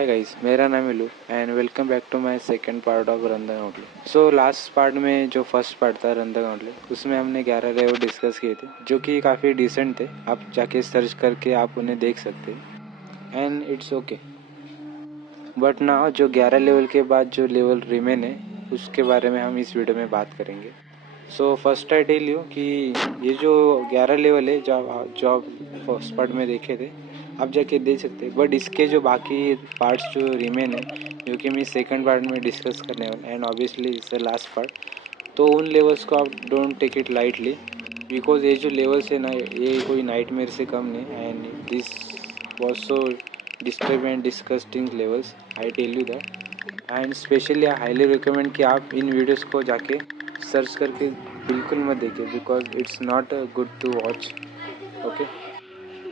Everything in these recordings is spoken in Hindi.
हाय गाइस, मेरा नाम है Lou and welcome back to my second part of run the gauntlet. So last part में जो फर्स्ट पार्ट था रंधा गाउटले, उसमें हमने 11 लेवल डिस्कस किए थे जो कि काफ़ी डिसेंट थे। आप जाके सर्च करके आप उन्हें देख सकते हैं एंड इट्स ओके। बट ना जो 11 लेवल के बाद जो लेवल रिमेन है उसके बारे में हम इस वीडियो में बात करेंगे। So first I tell you कि ये जो 11 लेवल है जो आप फर्स्ट पार्ट में देखे थे आप जाके देख सकते हैं। बट इसके जो बाकी पार्ट्स जो रिमेन है जो कि मैं सेकंड पार्ट में डिस्कस करने वाला and obviously it's the last part, तो उन लेवल्स को आप don't take it lightly because ये जो लेवल्स है ना ये कोई नाइटमेयर से कम नहीं and this was so disturb and disgusting levels, I tell you that. And specially I highly recommend कि आप इन वीडियोस को जाके सर्च करके बिल्कुल मत देखिए because it's not good to watch, okay.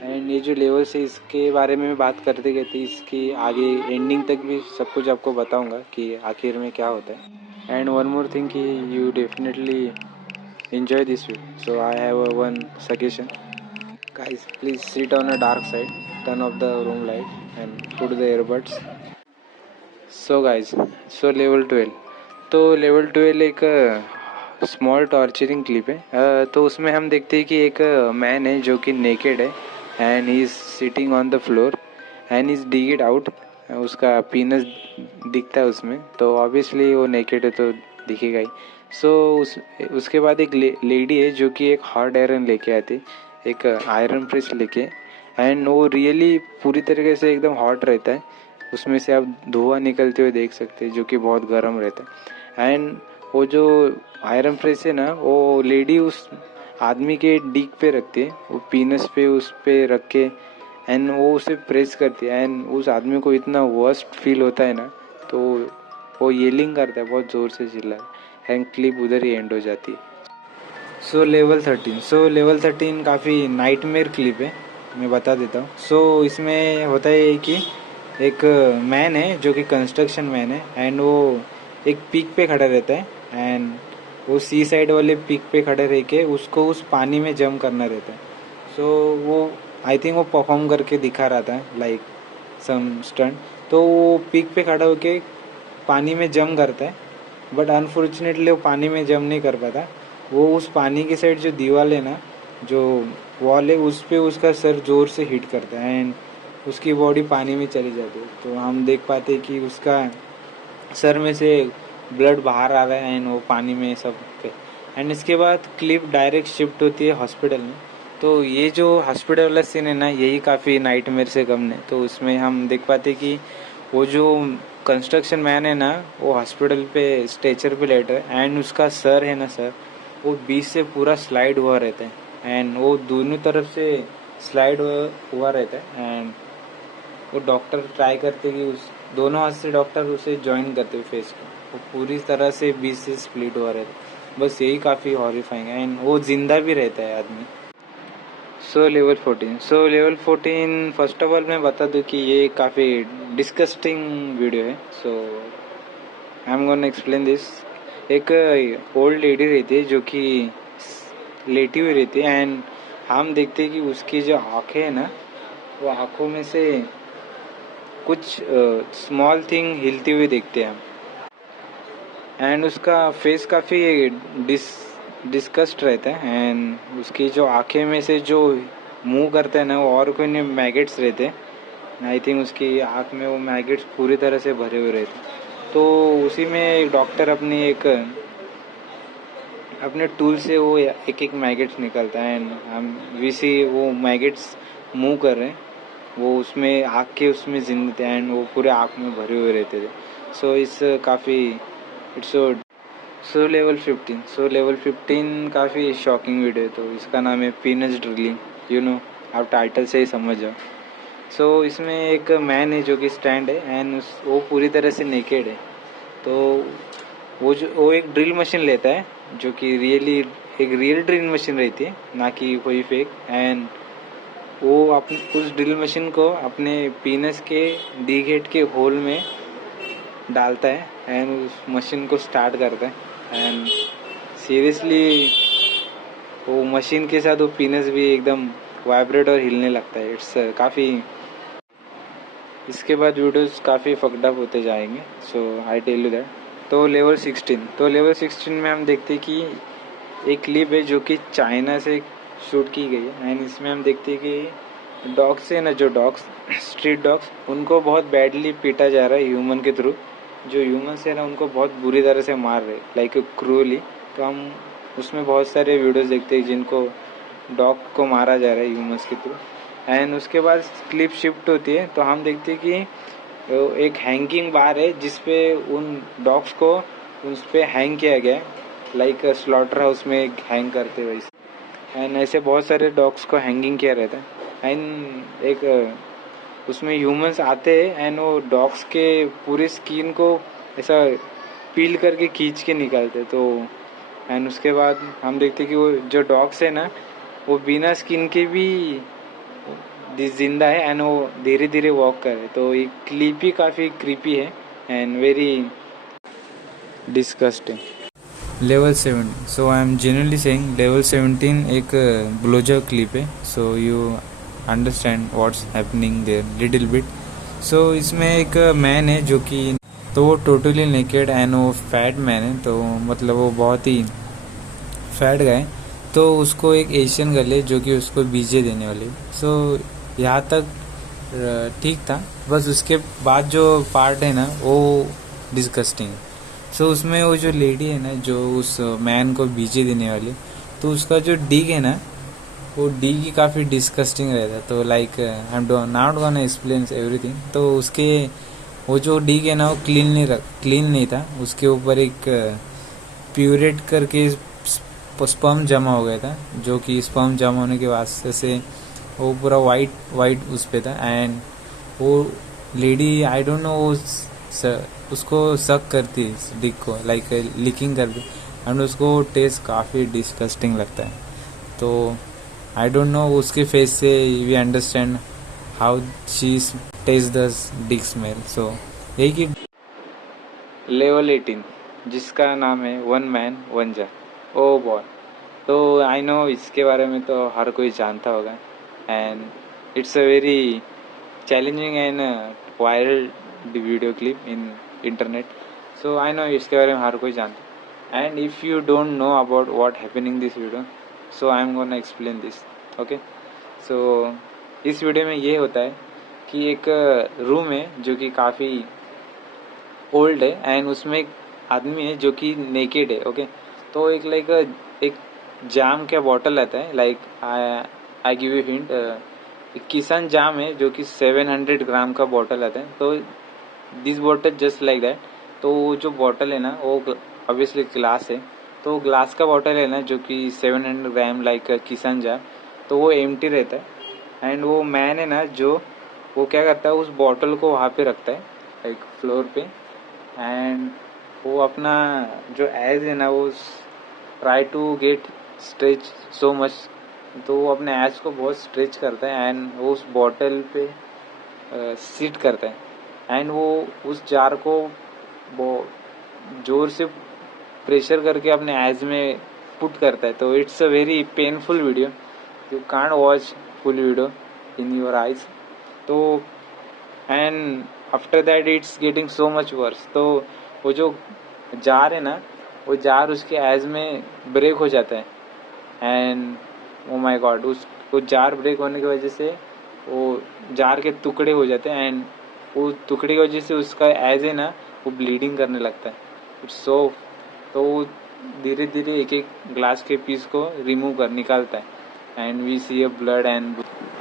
And ये जो लेवल्स है इसके बारे में बात करते गए थे, इसकी आगे एंडिंग तक भी सब कुछ आपको बताऊंगा कि आखिर में क्या होता है। एंड वन मोर थिंग कि you definitely enjoy this video, so I have one suggestion. Guys, please sit on a dark side, turn off the room light and put the earbuds. So guys, so level 12, तो लेवल 12 एक स्मॉल टॉर्चरिंग क्लिप है। तो उसमें हम देखते हैं कि एक मैन है जो कि नेकेड है and he is sitting on the floor and is dig it out. उसका पीनस दिखता है उसमें, तो ऑब्वियसली वो नेकेड है तो दिखेगा ही। सो उसके बाद एक लेडी है जो कि एक हॉट आयरन लेके आती, एक आयरन प्रेस लेके, एंड वो रियली पूरी तरीके से एकदम हॉट रहता है। उसमें से आप धुआं निकलते हुए देख सकते हैं जो कि बहुत गर्म रहता है। एंड वो जो आयरन प्रेस है ना वो लेडी उस आदमी के डीक पे रखती है, वो पीनस पे उस पे रख के एंड वो उसे प्रेस करती है एंड उस आदमी को इतना वर्स्ट फील होता है ना, तो वो येलिंग करता है, बहुत ज़ोर से चिल्ला है एंड क्लिप उधर ही एंड हो जाती है। सो लेवल 13 काफ़ी नाइटमेयर क्लिप है, मैं बता देता हूँ। सो इसमें होता है कि एक मैन है जो कि कंस्ट्रक्शन मैन है एंड वो एक पीक पे खड़ा रहता है एंड वो सी साइड वाले पीक पे खड़े रह के उसको उस पानी में जंप करना रहता है। सो वो आई थिंक वो परफॉर्म करके दिखा रहा था लाइक सम स्टंट। तो वो पीक पे खड़ा होके पानी में जंप करता है बट अनफॉर्चुनेटली वो पानी में जंप नहीं कर पाता। वो उस पानी की साइड जो दीवार है ना, जो वॉल है, उस पर उसका सर जोर से हिट करता है एंड उसकी बॉडी पानी में चली जाती है। तो हम देख पाते कि उसका सर में से ब्लड बाहर आ रहा है एंड वो पानी में सब पे। एंड इसके बाद क्लिप डायरेक्ट शिफ्ट होती है हॉस्पिटल में। तो ये जो हॉस्पिटल वाला सीन है ना यही काफ़ी नाइटमेयर से कम है। तो उसमें हम देख पाते कि वो जो कंस्ट्रक्शन मैन है ना वो हॉस्पिटल पे स्ट्रेचर पे लेटा है एंड उसका सर है ना सर वो बीच से पूरा स्लाइड हुआ रहता है एंड वो दोनों तरफ से स्लाइड हुआ रहता है एंड वो डॉक्टर ट्राई करते कि उस दोनों हाथ से डॉक्टर उसे ज्वाइन करते हुए फेस को, वो पूरी तरह से बीच से स्प्लिट हुआ रहता है। बस यही काफ़ी हॉरिफाइंग है एंड वो जिंदा भी रहता है आदमी। So level 14 first of all मैं बता दूं कि ये काफ़ी डिस्कस्टिंग वीडियो है। So I am gonna explain this. एक ओल्ड लेडी रहती है जो कि लेटी हुई रहती है एंड हम देखते हैं कि उसकी जो आँखें हैं ना वो आँखों में से कुछ स्मॉल थिंग हिलती हुई देखते हैं हम एंड उसका फेस काफ़ी डिस्कस्ड रहता है एंड उसकी जो आंखें में से जो मूव करता है ना वो और कोई नहीं मैगेट्स रहते हैं। आई थिंक उसकी आँख में वो मैगेट्स पूरी तरह से भरे हुए रहते हैं। तो उसी में एक डॉक्टर अपने टूल से वो एक एक मैगेट्स निकलता है एंड हम वी वो मैगेट्स मूव कर रहे हैं, वो उसमें आँख के उसमें जिंदा थे एंड वो पूरे आँख में भरे हुए रहते थे। सो इस काफ़ी इट्स सो लेवल 15 काफ़ी शॉकिंग वीडियो है। तो इसका नाम है पीनस ड्रिलिंग, यू नो, आप टाइटल से ही समझ जाओ। सो इसमें एक मैन है जो कि स्टैंड है एंड वो पूरी तरह से नेकेड है। तो वो एक ड्रिल मशीन लेता है जो कि एक रियल ड्रिल मशीन रहती है, ना कि कोई फेक। एंड वो अपने उस ड्रिल मशीन को अपने पीनस के डी गेट के होल में डालता है एंड उस मशीन को स्टार्ट करता है एंड सीरियसली वो मशीन के साथ वो पीनस भी एकदम वाइब्रेट और हिलने लगता है। इट्स काफ़ी इसके बाद वीडियोस काफ़ी फकडअप होते जाएंगे, सो आई टेल यू दैट। तो लेवल 16 में हम देखते हैं कि एक क्लिप है जो कि चाइना से शूट की गई है। एंड इसमें हम देखते हैं कि डॉग्स है ना, जो डॉग्स स्ट्रीट डॉग्स, उनको बहुत बैडली पीटा जा रहा है ह्यूमन के थ्रू। जो ह्यूमन्स है ना, उनको बहुत बुरी तरह से मार रहे, लाइक क्रूअली। तो हम उसमें बहुत सारे वीडियोस देखते हैं जिनको डॉग को मारा जा रहा है ह्यूमन्स के थ्रू। एंड उसके बाद क्लिप शिफ्ट होती है तो हम देखते हैं कि एक हैंगिंग बार है जिसपे उन डॉग्स को उस पर हैंग किया गया है, लाइक स्लॉटर हाउस में हैंग करते वैसे। एंड ऐसे बहुत सारे डॉग्स को हैंगिंग किया रहता है। एंड एक उसमें ह्यूमंस आते हैं एंड वो डॉग्स के पूरी स्किन को ऐसा पील करके खींच के निकालते। तो एंड उसके बाद हम देखते कि वो जो डॉग्स है ना, वो बिना स्किन के भी जिंदा है एंड वो धीरे धीरे वॉक कर रहे। तो ये क्लिप ही काफ़ी क्रीपी है and very disgusting. Level 7, so I am genuinely saying level 17 एक ब्लोजर क्लिप है, so you understand what's happening there little bit. So इसमें एक मैन है जो कि, तो वो टोटली नेकेड एंड वो फैट मैन है, तो मतलब वो बहुत ही फैट गए। तो उसको एक एशियन गर्ल है जो कि उसको बीजे देने वाली। सो यहाँ तक ठीक था, बस उसके बाद जो पार्ट है ना वो डिस्गस्टिंग है। सो उसमें वो जो लेडी है ना जो उस मैन को बीजे देने वाली, तो उसका जो डिग है ना, वो डिग ही काफ़ी डिस्गस्टिंग रहता है। तो like I am not gonna explain everything. तो उसके वो जो डिग है ना वो क्लीन नहीं था, उसके ऊपर एक प्यूरेट करके स्पर्म जमा हो गया था, जो कि स्पर्म जमा होने के वास्ते से वो पूरा वाइट उस पे था। एंड वो लेडी आई डोंट नो उसको सक करती डिग को, लाइक लिकिंग करती, एंड उसको टेस्ट काफ़ी डिस्गस्टिंग लगता है। तो आई डोंट नो, उसके फेस से we understand how she taste the dick smell. So यही कि लेवल 18 जिसका नाम है one man one jar. Oh boy, तो आई नो इसके बारे में तो हर कोई जानता होगा and it's a very challenging and viral video clip in internet. So I know इसके बारे में हर कोई जानता है। And if you don't know about what happening this video, so I am gonna explain this, okay. So इस वीडियो में ये होता है कि एक रूम है जो कि काफ़ी ओल्ड है एंड उसमें एक आदमी है जो कि नेकेड है, ओके। तो एक लाइक एक जाम का बॉटल आता है, like I give you hint, एक किसान जाम है जो कि 700 ग्राम का बॉटल आता है। तो this bottle just like that. तो वो जो बॉटल है ना वो ऑब्वियसली ग्लास है, तो ग्लास का बॉटल है ना जो कि 700 ग्राम लाइक किसान जाम, तो वो एम्प्टी रहता है। एंड वो मैन है ना जो वो क्या करता है, उस बॉटल को वहाँ पे रखता है लाइक फ्लोर पे। एंड वो अपना जो एज है ना वो try to get stretch so much, तो वो अपने एज को बहुत स्ट्रेच करता है एंड वो उस बॉटल पे सिट करता है। एंड वो उस जार को वो जोर से प्रेशर करके अपने एज में पुट करता है। तो it's a very painful video, you can't watch full video in your eyes. तो and after that it's getting so much worse. तो वो जो जार है ना, वो जार उसके एज में ब्रेक हो जाता है एंड ओ माय गॉड, वो जार ब्रेक होने की वजह से वो जार के टुकड़े हो जाते हैं एंड वो टुकड़े की वजह से उसका एज है ना वो ब्लीडिंग करने लगता है। इट्स सो, तो धीरे धीरे एक एक ग्लास के पीस को रिमूव कर निकालता है and we see a blood and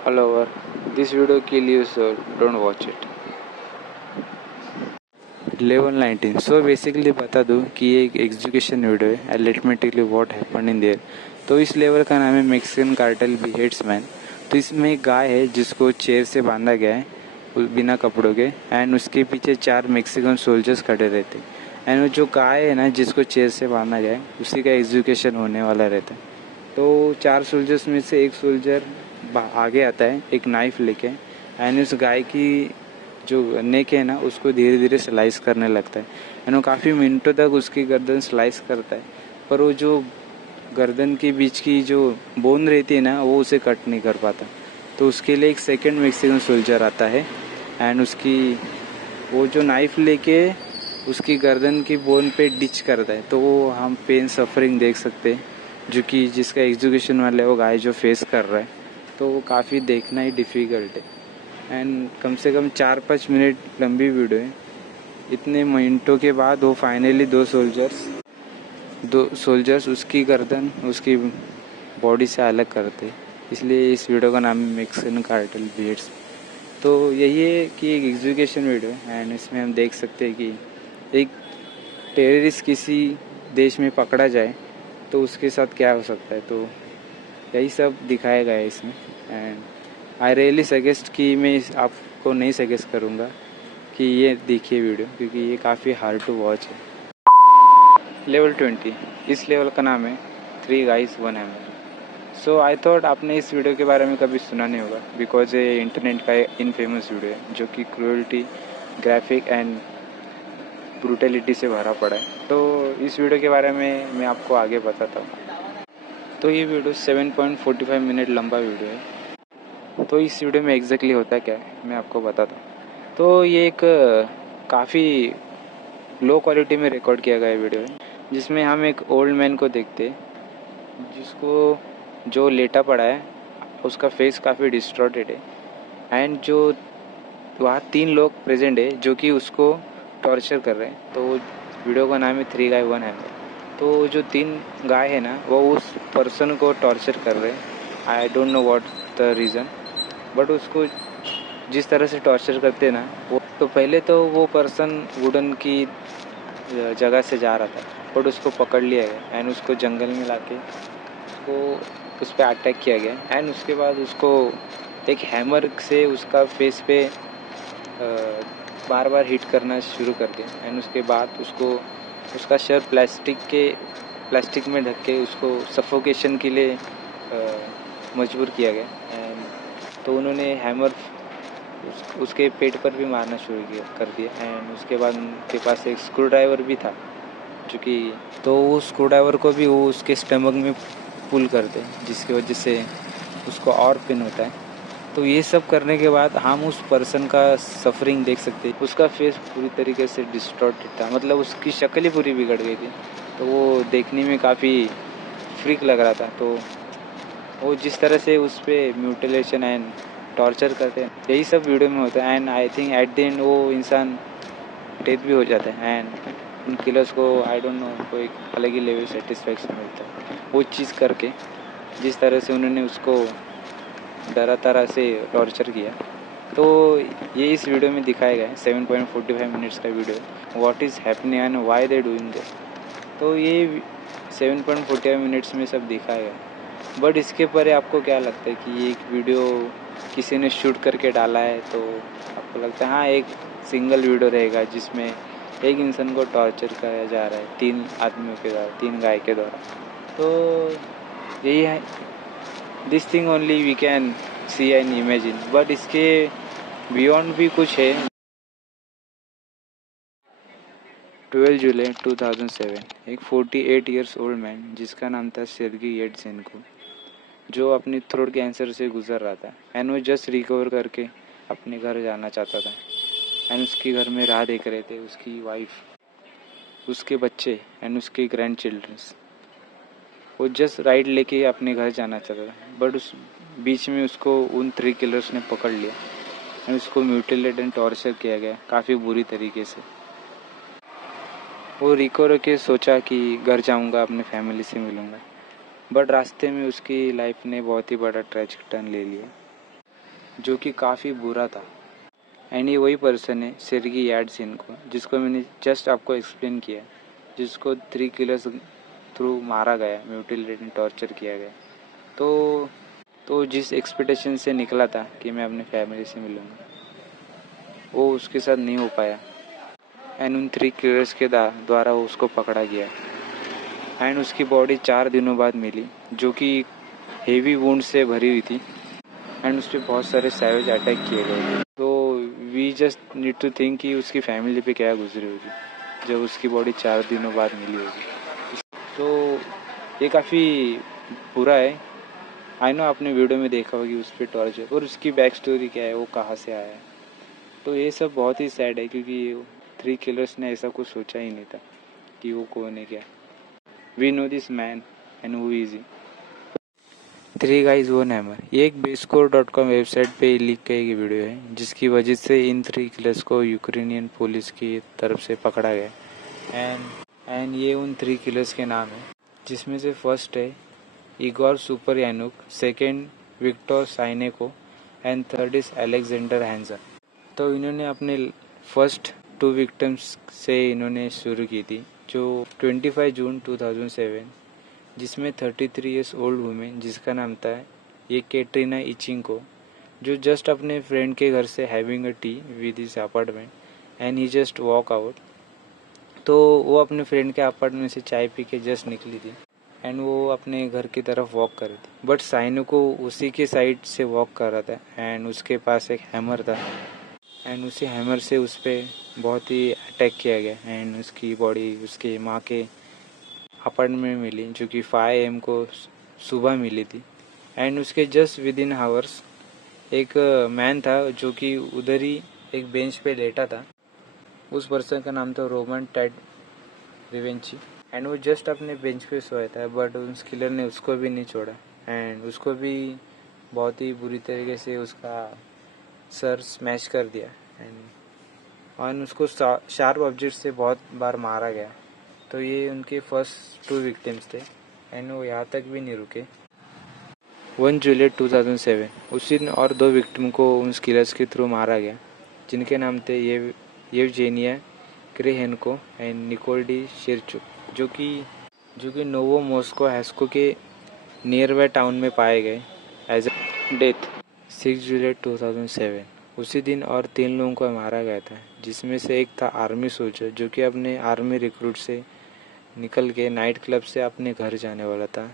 all over. This video kill you, so don't watch it. Level 19, so basically बता दूँ कि ये एक एग्जीक्यूशन वीडियो है and let me tell you what happened in there. तो इस लेवल का नाम है मैक्सिकन कार्टेल बिहेड्स मैन। तो इसमें एक गाय है जिसको चेयर से बांधा गया है बिना कपड़ों के, एंड उसके पीछे 4 मैक्सिकन सोल्जर्स खड़े रहते हैं। एंड वो जो गाय है ना जिसको चेयर से बांधा गया है उसी का एग्जीक्यूशन होने वाला रहता है। तो 4 सोल्जर्स में से एक सोल्जर आगे आता है एक नाइफ लेके, एंड उस गाय की जो नेक है ना उसको धीरे धीरे स्लाइस करने लगता है। एंड वो काफ़ी मिनटों तक उसकी गर्दन स्लाइस करता है, पर वो जो गर्दन के बीच की जो बोन रहती है ना वो उसे कट नहीं कर पाता। तो उसके लिए एक सेकंड मैक्सिकन सोल्जर आता है एंड उसकी वो जो नाइफ लेके उसकी गर्दन की बोन पे डिच करता है, तो वो हम पेन सफरिंग देख सकते हैं, जो कि जिसका एग्जीक्यूशन वाला है वो गाय जो फेस कर रहा है, तो वो काफ़ी देखना ही डिफ़िकल्ट है। एंड कम से कम 4-5 मिनट लंबी वीडियो है। इतने मिनटों के बाद वो फाइनली दो सोल्जर्स उसकी गर्दन उसकी बॉडी से अलग करते, इसलिए इस वीडियो का नाम है मैक्सिकन कार्टेल बीट्स। तो यही है कि एक एग्जीक्यूशन वीडियो है, एंड इसमें हम देख सकते हैं कि एक टेररिस्ट किसी देश में पकड़ा जाए तो उसके साथ क्या हो सकता है, तो यही सब दिखाया गया है इसमें। एंड आई रियली सजेस्ट कि मैं आपको नहीं सजेस्ट करूँगा कि ये देखिए वीडियो, क्योंकि ये काफ़ी हार्ड टू वॉच है। लेवल 20, इस लेवल का नाम है 3 guys 1 hammer. So I thought आपने इस वीडियो के बारे में कभी सुना नहीं होगा, बिकॉज ये इंटरनेट का इनफेमस वीडियो है जो कि क्रूअल्टी, ग्राफिक एंड ब्रूटलिटी से भरा पड़ा है। तो इस वीडियो के बारे में मैं आपको आगे बताता हूँ। तो ये वीडियो 7.45 मिनट लंबा वीडियो है। तो इस वीडियो में एग्जैक्टली होता क्या है मैं आपको बताता हूँ। तो ये एक काफ़ी लो क्वालिटी में रिकॉर्ड किया गया वीडियो है, जिसमें हम एक ओल्ड मैन को देखते हैं जिसको जो लेटा पड़ा है, उसका फेस काफ़ी डिस्टॉर्टेड है, एंड जो वहाँ 3 लोग प्रेजेंट है जो कि उसको टॉर्चर कर रहे हैं। तो वीडियो का नाम है 3 गाय 1 हैमर। तो जो 3 गाय है ना, वो उस पर्सन को टॉर्चर कर रहे हैं। आई don't know what the reason, but उसको जिस तरह से टॉर्चर करते हैं ना, वो तो पहले तो वो पर्सन वुडन की जगह से जा रहा था, बट उसको पकड़ लिया गया एंड उसको जंगल में लाके उसको उस पर अटैक किया गया। एंड उसके बाद उसको एक हैमर से उसका फेस पे बार बार हिट करना शुरू कर दिया। एंड उसके बाद उसको उसका शर प्लास्टिक में ढक के उसको सफोकेशन के लिए मजबूर किया गया। एंड तो उन्होंने हैमर उसके पेट पर भी मारना शुरू कर दिया। एंड उसके बाद उनके पास एक स्क्रू ड्राइवर भी था, जो कि तो वो स्क्रू ड्राइवर को भी वो उसके स्टमक में पुल करते, जिसकी वजह से उसको और पेन होता है। तो ये सब करने के बाद हम उस पर्सन का सफरिंग देख सकते हैं। उसका फेस पूरी तरीके से डिस्टॉर्टेड था, मतलब उसकी शक्ल ही पूरी बिगड़ गई थी, तो वो देखने में काफ़ी फ्रीक लग रहा था। तो वो जिस तरह से उस पर म्यूटिलेशन एंड टॉर्चर करते हैं, यही सब वीडियो में होता है। And I think at the end वो इंसान डेथ भी हो जाता है, एंड उन किलर्स को आई डोंट नो उनको एक अलग ही लेवल सेटिस्फेक्शन मिलता है वो चीज़ करके, जिस तरह से उन्होंने उसको तरह से टॉर्चर किया। तो ये इस वीडियो में दिखाया गया है। 7.45 मिनट्स का वीडियो है, what is happening and why they doing this. तो ये 7.45 मिनट्स में सब दिखाया गया। बट इसके परे आपको क्या लगता है कि ये एक वीडियो किसी ने शूट करके डाला है, तो आपको लगता है हाँ एक सिंगल वीडियो रहेगा जिसमें एक इंसान को टॉर्चर किया जा रहा है 3 आदमियों के द्वारा, 3 गाय के द्वारा। तो यही है, this thing only we can see and imagine, but इसके बियॉन्ड भी कुछ है। 12 जुलाई 2007, एक 48 ईयर्स ओल्ड मैन जिसका नाम था सेर्गी येटसेंको, जो अपनी थ्रोट कैंसर से गुजर रहा था, एंड वो जस्ट रिकवर करके अपने घर जाना चाहता था। एंड उसके घर में राह देख रहे थे उसकी वाइफ, उसके बच्चे एंड उसके ग्रैंड चिल्ड्रंस। वो जस्ट राइड लेके अपने घर जाना चाहता था, बट उस बीच में उसको उन 3 किलर्स ने पकड़ लिया एंड उसको म्यूटिलेट एंड टॉर्चर किया गया काफ़ी बुरी तरीके से। वो रिकवर के सोचा कि घर जाऊंगा, अपने फैमिली से मिलूंगा, बट रास्ते में उसकी लाइफ ने बहुत ही बड़ा ट्रेजिक टर्न ले लिया, जो कि काफ़ी बुरा था। एंड ये वही पर्सन है सेर्गी याडसेंको, जिसको मैंने जस्ट आपको एक्सप्लेन किया, जिसको 3 किलर्स थ्रू मारा गया, म्यूटिलेट एंड टॉर्चर किया गया। तो जिस एक्सपेक्टेशन से निकला था कि मैं अपने फैमिली से मिलूँगा, वो उसके साथ नहीं हो पाया। एंड उन 3 किलर्स के द्वारा वो उसको पकड़ा गया। एंड उसकी बॉडी 4 दिनों बाद मिली, जो कि हेवी वुंड से भरी हुई थी, एंड उस पर बहुत सारे सैवेज अटैक किए गए थे। तो we just need to think कि उसकी फैमिली पे क्या गुजरी होगी जब उसकी बॉडी 4 दिनों बाद मिली होगी। तो ये काफ़ी बुरा है। आई नो आपने वीडियो में देखा होगी उस पर टॉर्चर, और उसकी बैक स्टोरी क्या है, वो कहाँ से आया है। तो ये सब बहुत ही सैड है क्योंकि 3 किलर्स ने ऐसा कुछ सोचा ही नहीं था कि वो कौन है क्या. We know this man and who is he. 3 guys 1 hammer, ये एक बेसकोर.com वेबसाइट पे लीक की गई वीडियो है जिसकी वजह से इन 3 किलर्स को यूक्रेनियन पुलिस की तरफ से पकड़ा गया. एंड ये उन 3 किलर्स के नाम है जिसमें से फर्स्ट है Igor Suprunyuk, second Viktor Sayenko and third is Alexander Hanzha. तो इन्होंने अपने फर्स्ट 2 विक्टिम्स से इन्होंने शुरू की थी जो 25 जून 2007, जिसमें 33 ईयर्स ओल्ड वुमेन जिसका नाम था ये कैटरीना इचिंको, जो जस्ट अपने फ्रेंड के घर से having a T with his apartment and he just walk out. तो वो अपने फ्रेंड के अपार्टमेंट से चाय पी के जस्ट निकली थी एंड वो अपने घर की तरफ वॉक कर रही थी. बट साइनो को उसी के साइड से वॉक कर रहा था एंड उसके पास एक हैमर था एंड उसी हैमर से उस पर बहुत ही अटैक किया गया एंड उसकी बॉडी उसके माँ के अपार्टमेंट में मिली जो कि 5 AM को सुबह मिली थी. एंड उसके जस्ट विद इन हावर्स एक मैन था जो कि उधर ही एक बेंच पे लेटा था. उस पर्सन का नाम था रोमन टेड रिवेंची एंड वो जस्ट अपने बेंच पे सोया था. बट उस किलर ने उसको भी नहीं छोड़ा एंड उसको भी बहुत ही बुरी तरीके से उसका सर स्मैश कर दिया एंड उसको शार्प ऑब्जेक्ट से बहुत बार मारा गया. तो ये उनके फर्स्ट 2 विक्टिम्स थे एंड वो यहाँ तक भी नहीं रुके. 1 जुलाई 2007 उसी दिन और 2 विक्टिम को उन किलर्स के थ्रू मारा गया जिनके नाम थे येवजेनिया क्रेहेनको एंड निकोल डी शेरचुक, जो कि नोवो मॉस्को हैस्को के नियर बाय टाउन में पाए गए एज अ डेथ. 6 जुलाई 2007 उसी दिन और 3 लोगों को मारा गया था जिसमें से एक था आर्मी सोल्जर जो कि अपने आर्मी रिक्रूट से निकल के नाइट क्लब से अपने घर जाने वाला था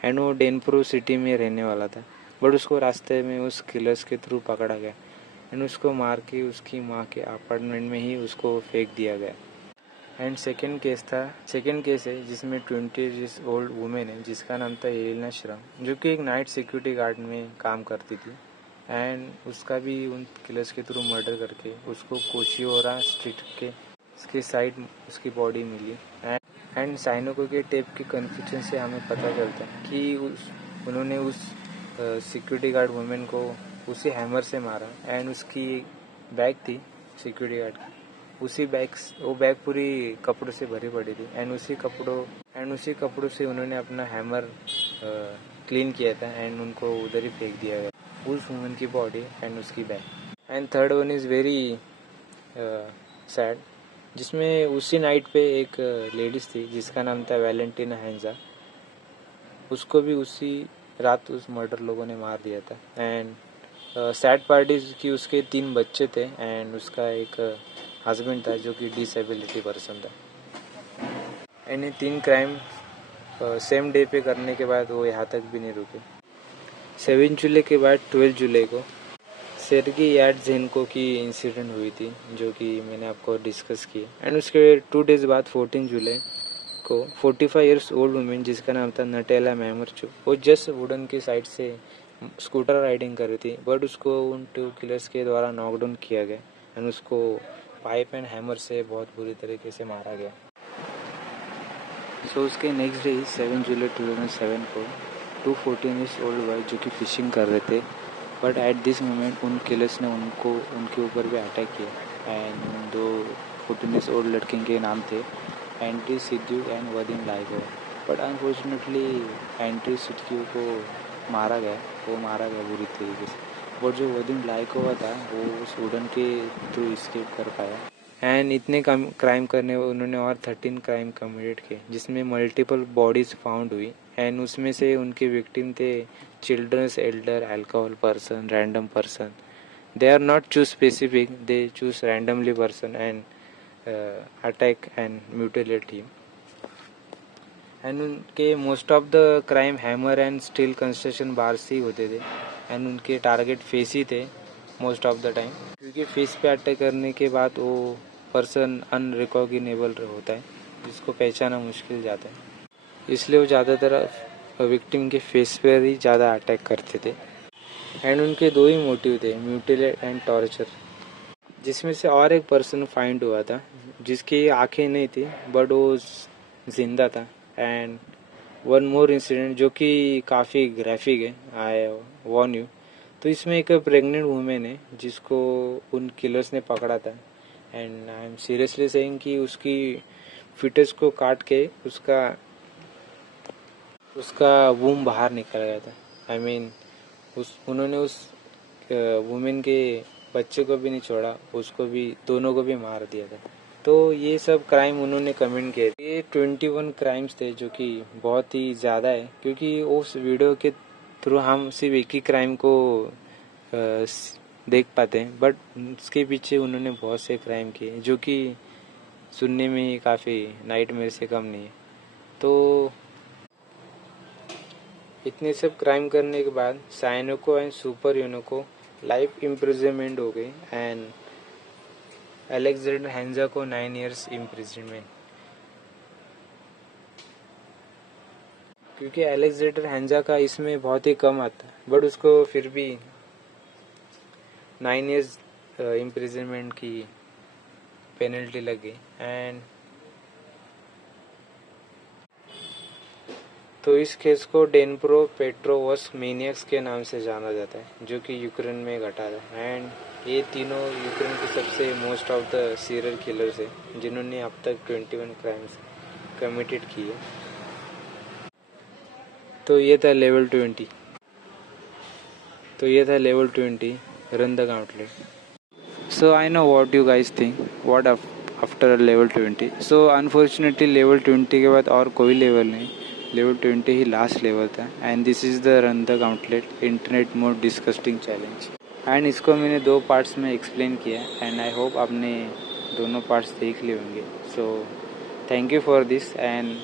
एंड वो डेनप्रो सिटी में रहने वाला था. बट उसको रास्ते में उस किलर्स के थ्रू पकड़ा गया एंड उसको मार के उसकी माँ के अपार्टमेंट में ही उसको फेंक दिया गया. एंड सेकेंड केस है जिसमें 20 ईयर्स ओल्ड वुमेन है जिसका नाम था एलिना श्रम, जो कि एक नाइट सिक्योरिटी गार्ड में काम करती थी एंड उसका भी उन किलर्स के थ्रू मर्डर करके उसको कोशियोरा स्ट्रीट के साइड उसकी बॉडी मिली. एंड साइनोको के टेप के कन्फ्यूजन से हमें पता चलता है कि उन्होंने उस सिक्योरिटी गार्ड वुमेन को उसी हैमर से मारा एंड उसकी बैग थी सिक्योरिटी गार्ड की, वो बैग पूरी कपड़ों से भरी पड़ी थी एंड उसी कपड़ों से उन्होंने अपना हैमर क्लीन किया था एंड उनको उधर ही फेंक दिया गया, उस वुमेन की बॉडी एंड उसकी bag. And third one is very sad, जिसमें उसी नाइट पे एक लेडीज़ थी जिसका नाम था वैलेंटिना हैंजा. उसको भी उसी रात उस मर्डर लोगों ने मार दिया था. एंड सैड पार्ट इज़ कि उसके 3 बच्चे थे एंड उसका एक हस्बैंड था जो कि डिसेबिलिटी पर्सन था. एंड ये 3 क्राइम सेम डे पे करने के बाद वो यहाँ तक भी नहीं रुके. 7 जुलाई के बाद 12 जुलाई को सेर्गी याडजेनको की इंसिडेंट हुई थी जो कि मैंने आपको डिस्कस किया. एंड उसके 2 डेज बाद 14 जुलाई को 45 ईयर्स ओल्ड वुमेन जिसका नाम था नटेला मैमरचू, वो जस्ट वुडन की साइड से स्कूटर राइडिंग कर रही थी बट उसको उन 2 किलर्स के द्वारा नॉकडाउन किया गया एंड उसको पाइप एंड हैमर से बहुत बुरी तरीके से मारा गया. सो उसके नेक्स्ट डे 7 जुलाई 2007 को 2 14 ईयर्स ओल्ड बॉय जो कि फिशिंग कर रहे थे बट एट दिस मोमेंट उन किलर्स ने उनके ऊपर भी अटैक किया एंड 2 14 ईयर्स ओल्ड लड़के के नाम थे Andrei Sidyuk and Vadim Lyakhov. But unfortunately Andrei Sidyuk को मारा गया बुरी तरीके से. बट जो वदीम लाइको था वो उस वुडन के थ्रू स्केप कर पाया एंड इतने क्राइम करने उन्होंने और 13 क्राइम कमिटेड किए जिसमें मल्टीपल बॉडीज फाउंड हुई एंड उसमें से उनके विक्टिम थे childrens, elder, alcohol person, random person. They are not choose specific, they choose randomly person and attack and mutilate him. And उनके most of the crime hammer and steel construction bars ही होते थे एंड उनके टारगेट फेस ही थे मोस्ट ऑफ द टाइम, क्योंकि फेस पे अटैक करने के बाद वो पर्सन अनरिकॉग्निजेबल होता है जिसको पहचाना मुश्किल जाता है. इसलिए वो ज़्यादातर विक्टिम के फेस पर ही ज़्यादा अटैक करते थे एंड उनके 2 ही मोटिव थे, म्यूटिलेट एंड टॉर्चर. जिसमें से और एक पर्सन फाइंड हुआ था जिसकी आंखें नहीं थी बट वो जिंदा था। एंड वन मोर इंसिडेंट जो कि काफ़ी ग्राफिक है, आई वॉर्न यू। तो इसमें एक प्रेग्नेंट वुमेन है जिसको उन किलर्स ने पकड़ा था। And I am seriously saying कि उसकी फिटस को काट के उसका उसका वूम बाहर निकल गया था। आई मीन उन्होंने उस वुमेन के बच्चे को भी नहीं छोड़ा, उसको भी, दोनों को भी मार दिया था। तो ये सब क्राइम उन्होंने कमिट किए थे। ये 21 क्राइम्स थे जो कि बहुत ही ज़्यादा है, क्योंकि उस वीडियो के थ्रू हम सिर्फ एक ही क्राइम को देख पाते हैं, बट उसके पीछे उन्होंने बहुत से क्राइम किए जो कि सुनने में ही काफ़ी नाइटमेयर से कम नहीं है। तो इतने सब क्राइम करने के बाद साइनको एंड सुपर यूनो को लाइफ इम्प्रिजनमेंट हो गई एंड अलेक्जेंडर हैंजा को 9 इयर्स इम्प्रिजनमेंट। क्योंकि अलेक्जेंडर हैंजा का इसमें बहुत ही कम आता है बट उसको फिर भी 9 इयर्स इम्प्रिजनमेंट की पेनल्टी लग गई। एंड तो इस केस को डेनप्रो पेट्रोवस्क मेनियक्स के नाम से जाना जाता है जो कि यूक्रेन में घटा था। एंड ये तीनों यूक्रेन के सबसे most of the serial killers है जिन्होंने अब तक 21 क्राइम्स कमिटेड किए। तो ये था लेवल 20। तो ये था level 20 run the gauntlet. So I know what you guys think. What after level 20? So unfortunately level 20 के बाद और कोई लेवल नहीं, लेवल 20 ही लास्ट लेवल था। And this is the run the gauntlet internet mode disgusting challenge. And इसको मैंने 2 पार्ट्स में एक्सप्लेन किया एंड आई होप आपने दोनों पार्ट्स देख लिए होंगे। So thank you for this and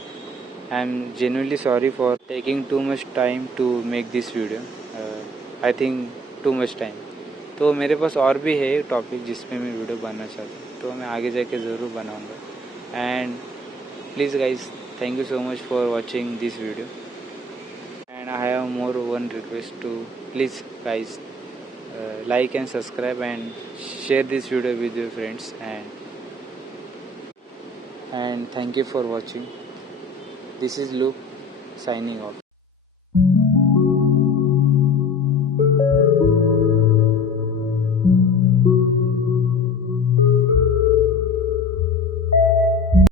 I am genuinely sorry for taking too much time to make this video. I think too much time. तो मेरे पास और भी है टॉपिक जिस पे मैं वीडियो बनाना चाहता हूँ, तो मैं आगे जाके ज़रूर बनाऊँगा। And please guys, thank you so much for watching this video and I have more one request to please guys like and subscribe and share this video with your friends and thank you for watching. This is Luke signing off.